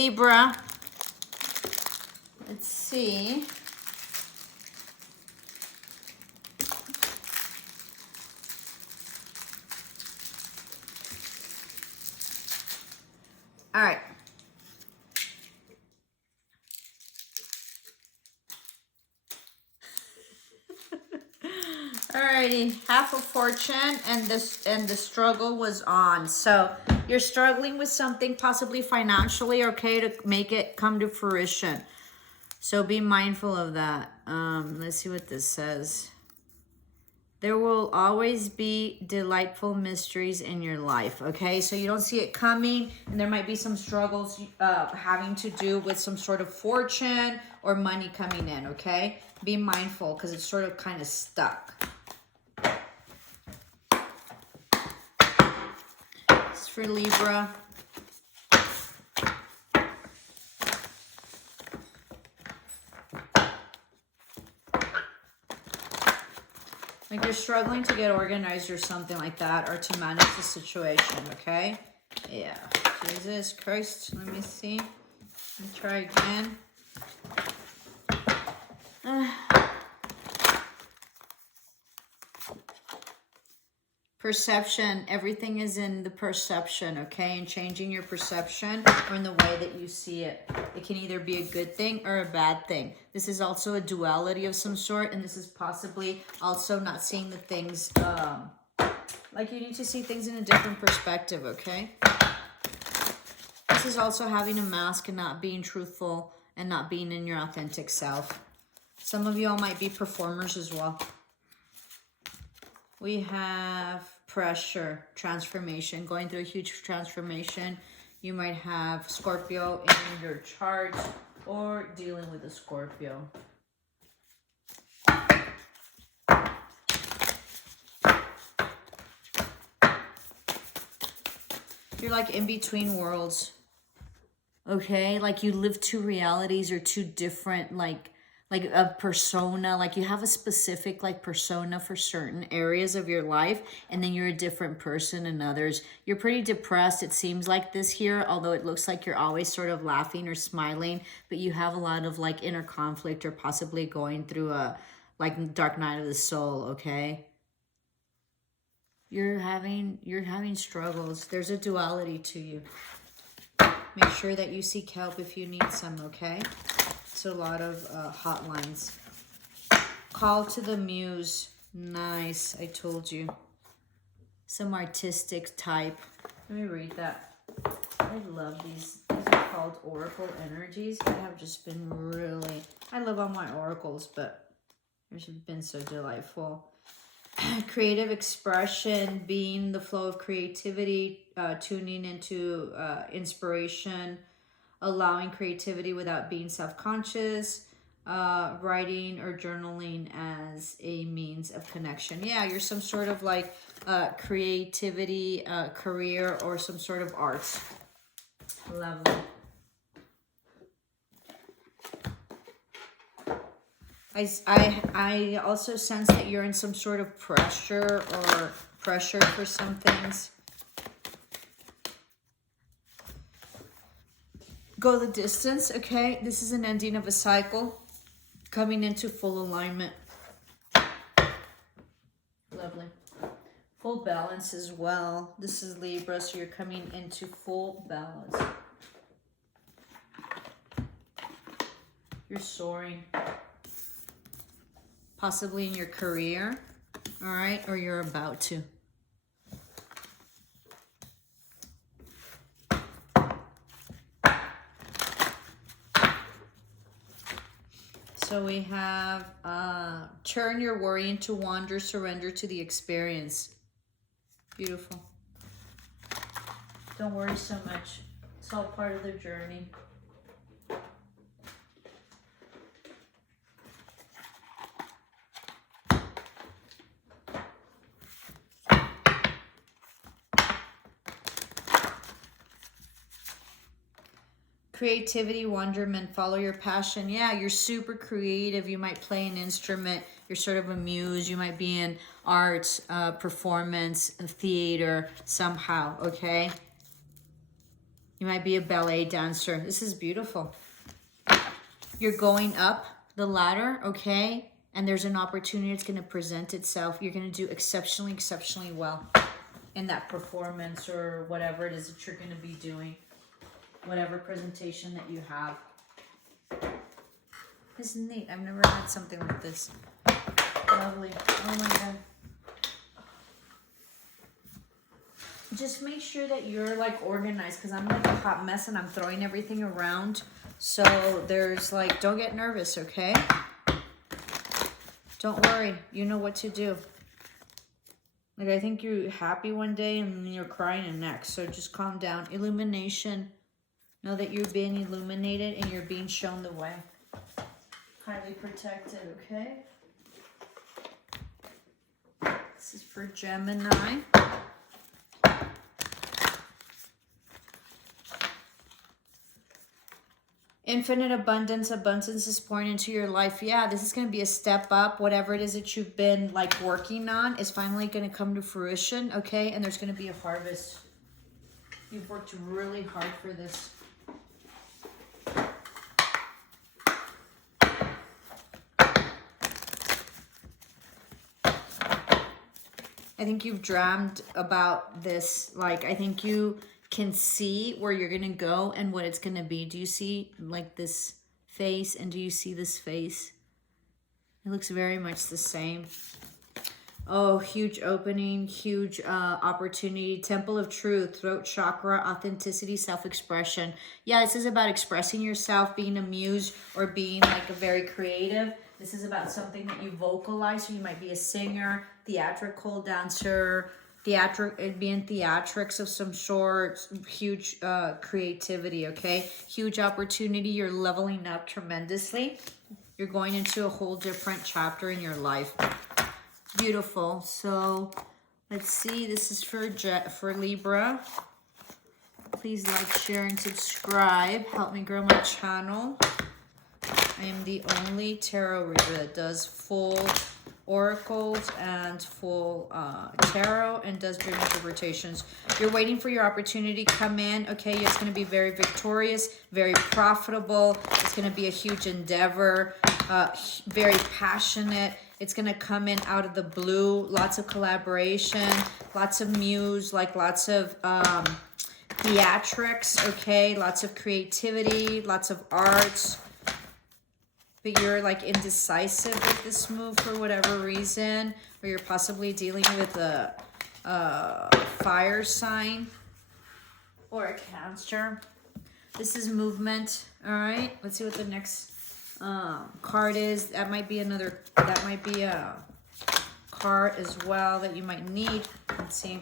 Libra. Let's see. All right. Alrighty, half of fortune, and the struggle was on. So you're struggling with something, possibly financially, okay, to make it come to fruition. So be mindful of that. Let's see what this says. There will always be delightful mysteries in your life, okay? So you don't see it coming, and there might be some struggles having to do with some sort of fortune or money coming in, okay? Be mindful, because it's sort of kind of stuck. It's for Libra. Like you're struggling to get organized or something like that, or to manage the situation, okay? Yeah. Jesus Christ. Let me see. Let me try again. Perception. Everything is in the perception, okay? And changing your perception or in the way that you see it. It can either be a good thing or a bad thing. This is also a duality of some sort, and this is possibly also not seeing the things, like you need to see things in a different perspective, okay? This is also having a mask and not being truthful and not being in your authentic self. Some of y'all might be performers as well. We have pressure, transformation, going through a huge transformation. You might have Scorpio in your chart or dealing with a Scorpio. You're like in between worlds, okay? Like you live two realities or two different, like a persona, like you have a specific like persona for certain areas of your life, and then you're a different person in others. You're pretty depressed, it seems like this here, although it looks like you're always sort of laughing or smiling, but you have a lot of like inner conflict or possibly going through a like dark night of the soul, okay? You're having struggles. There's a duality to you. Make sure that you seek help if you need some, okay? It's a lot of hotlines. Call to the Muse. Nice, I told you. Some artistic type. Let me read that. I love these. These are called oracle energies. I have just been really... I love all my oracles, but they've been so delightful. Creative expression, being the flow of creativity, tuning into inspiration, allowing creativity without being self-conscious, writing or journaling as a means of connection. Yeah, you're some sort of like creativity, career, or some sort of arts. Lovely. I also sense that you're in some sort of pressure for some things. Go the distance, okay? This is an ending of a cycle, coming into full alignment. Lovely. Full balance as well. This is Libra, so you're coming into full balance. You're soaring. Possibly in your career, all right? Or you're about to. So we have turn your worry into wonder, surrender to the experience. Beautiful. Don't worry so much. It's all part of the journey. Creativity, wonderment, follow your passion. Yeah, you're super creative. You might play an instrument. You're sort of a muse. You might be in art, performance, theater somehow, okay? You might be a ballet dancer. This is beautiful. You're going up the ladder, okay? And there's an opportunity that's going to present itself. You're going to do exceptionally, exceptionally well in that performance or whatever it is that you're going to be doing. Whatever presentation that you have. This is neat. I've never had something like this. Lovely. Oh my God. Just make sure that you're like organized, because I'm like a hot mess and I'm throwing everything around. So there's like, don't get nervous, okay? Don't worry. You know what to do. Like, I think you're happy one day and then you're crying the next. So just calm down. Illumination. Know that you're being illuminated and you're being shown the way. Highly protected, okay? This is for Gemini. Infinite abundance. Abundance is pouring into your life. Yeah, this is going to be a step up. Whatever it is that you've been like working on is finally going to come to fruition, okay? And there's going to be a harvest. You've worked really hard for this. I think you've dreamed about this. Like, I think you can see where you're going to go and what it's going to be. Do you see like this face? And do you see this face? It looks very much the same. Oh, huge opening, huge opportunity. Temple of Truth, throat chakra, authenticity, self-expression. Yeah, this is about expressing yourself, being a muse or being like a very creative. This is about something that you vocalize. So you might be a singer, theatrical dancer, being theatrics of some sort, huge creativity, okay? Huge opportunity. You're leveling up tremendously. You're going into a whole different chapter in your life. Beautiful. So let's see. This is for Libra. Please like, share, and subscribe. Help me grow my channel. I am the only tarot reader that does full oracles and full tarot and does dream interpretations. You're waiting for your opportunity to come in. Okay, it's going to be very victorious, very profitable. It's going to be a huge endeavor, very passionate. It's going to come in out of the blue. Lots of collaboration, lots of muse, like lots of theatrics, okay? Lots of creativity, lots of arts. But you're like indecisive with this move for whatever reason, or you're possibly dealing with a fire sign or a Cancer. This is movement. All right, let's see what the next card is. That might be a card as well that you might need. Let's see.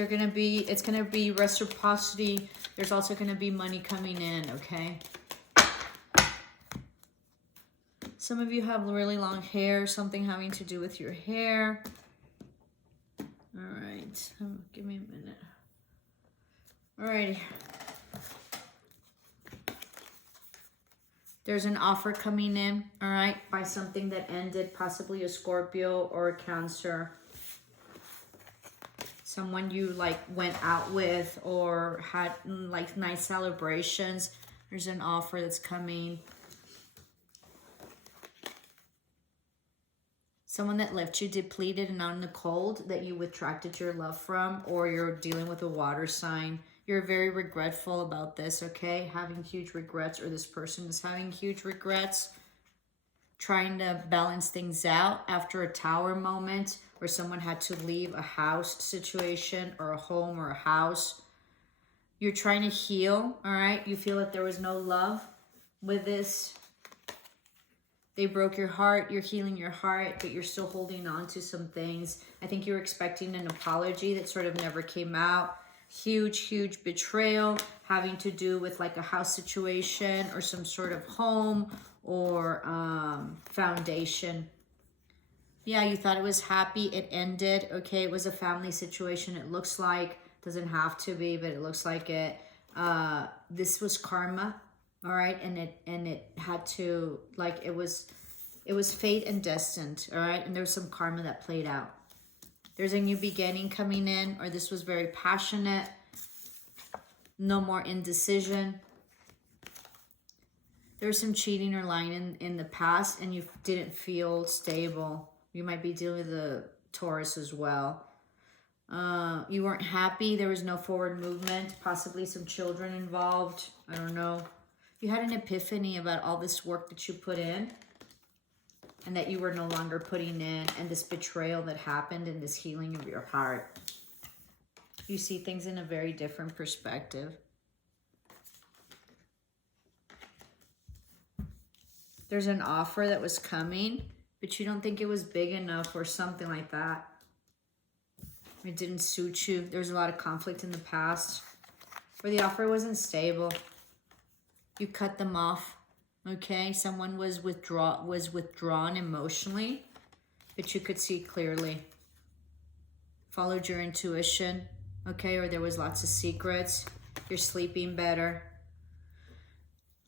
It's gonna be reciprocity. There's also gonna be money coming in, okay? Some of you have really long hair, something having to do with your hair. All right, give me a minute. Alrighty. There's an offer coming in, all right, by something that ended, possibly a Scorpio or a Cancer. Someone you like went out with or had like nice celebrations. There's an offer that's coming. Someone that left you depleted and out in the cold that you retracted your love from, or you're dealing with a water sign. You're very regretful about this, okay? Having huge regrets, or this person is having huge regrets. Trying to balance things out after a Tower moment where someone had to leave a house situation or a home or a house. You're trying to heal, all right? You feel that there was no love with this. They broke your heart. You're healing your heart, but you're still holding on to some things. I think you're expecting an apology that sort of never came out. Huge, huge betrayal having to do with like a house situation or some sort of home or foundation. Yeah, you thought it was happy. It ended. Okay, it was a family situation. It looks like, doesn't have to be, but it looks like it. This was karma, all right? And it had to, like, it was It was fate and destined, all right? And there's some karma that played out. There's a new beginning coming in, or this was very passionate. No more indecision. There was some cheating or lying in the past, and you didn't feel stable. You might be dealing with a Taurus as well. You weren't happy. There was no forward movement. Possibly some children involved. I don't know. You had an epiphany about all this work that you put in, and that you were no longer putting in, and this betrayal that happened, and this healing of your heart. You see things in a very different perspective. There's an offer that was coming, but you don't think it was big enough or something like that. It didn't suit you. There was a lot of conflict in the past, or the offer wasn't stable. You cut them off. Okay, someone was withdrawn emotionally, but you could see clearly. Followed your intuition, okay, or there was lots of secrets. You're sleeping better.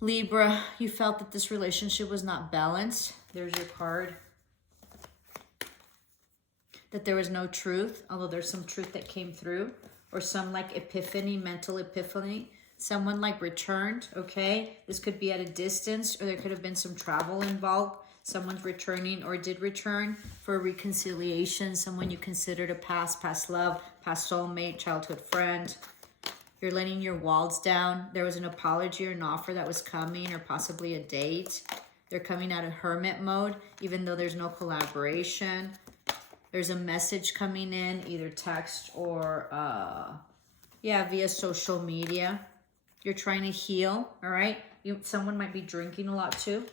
Libra, you felt that this relationship was not balanced. There's your card. That there was no truth, although there's some truth that came through, or some like epiphany, mental epiphany. Someone like returned, okay? This could be at a distance, or there could have been some travel involved. Someone's returning or did return for a reconciliation. Someone you considered a past love, past soulmate, childhood friend. You're letting your walls down. There was an apology or an offer that was coming, or possibly a date. They're coming out of hermit mode, even though there's no collaboration. There's a message coming in, either text or, via social media. You're trying to heal, all right? Someone might be drinking a lot too.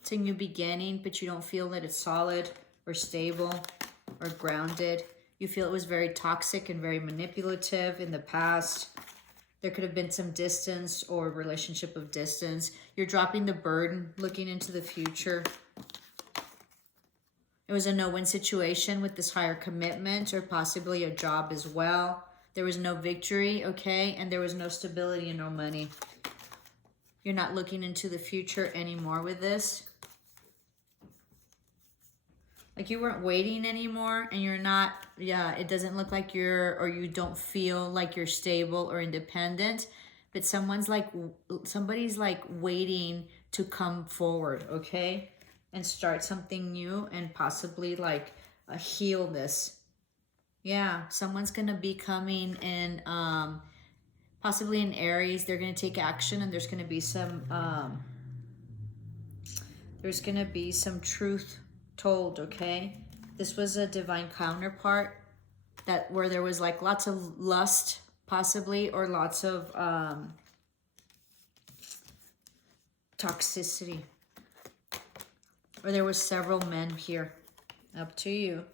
It's a new beginning, but you don't feel that it's solid or stable or grounded. You feel it was very toxic and very manipulative in the past. There could have been some distance or relationship of distance. You're dropping the burden, looking into the future. It was a no-win situation with this higher commitment, or possibly a job as well. There was no victory, okay? And there was no stability and no money. You're not looking into the future anymore with this. Like you weren't waiting anymore, and you're not, it doesn't look like you don't feel like you're stable or independent, but somebody's like waiting to come forward, okay? And start something new and possibly like heal this. Yeah, someone's going to be coming in, possibly in Aries. They're going to take action, and there's going to be some truth told, okay? This was a divine counterpart where there was like lots of lust, possibly, or lots of toxicity. Or there was several men here. Up to you.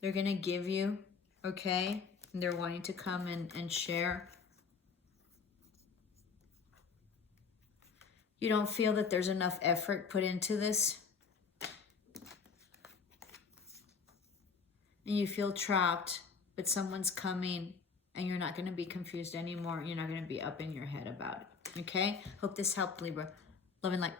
They're going to give you, okay? And they're wanting to come and share. You don't feel that there's enough effort put into this. And you feel trapped, but someone's coming, and you're not going to be confused anymore. You're not going to be up in your head about it, okay? Hope this helped, Libra. Love and light.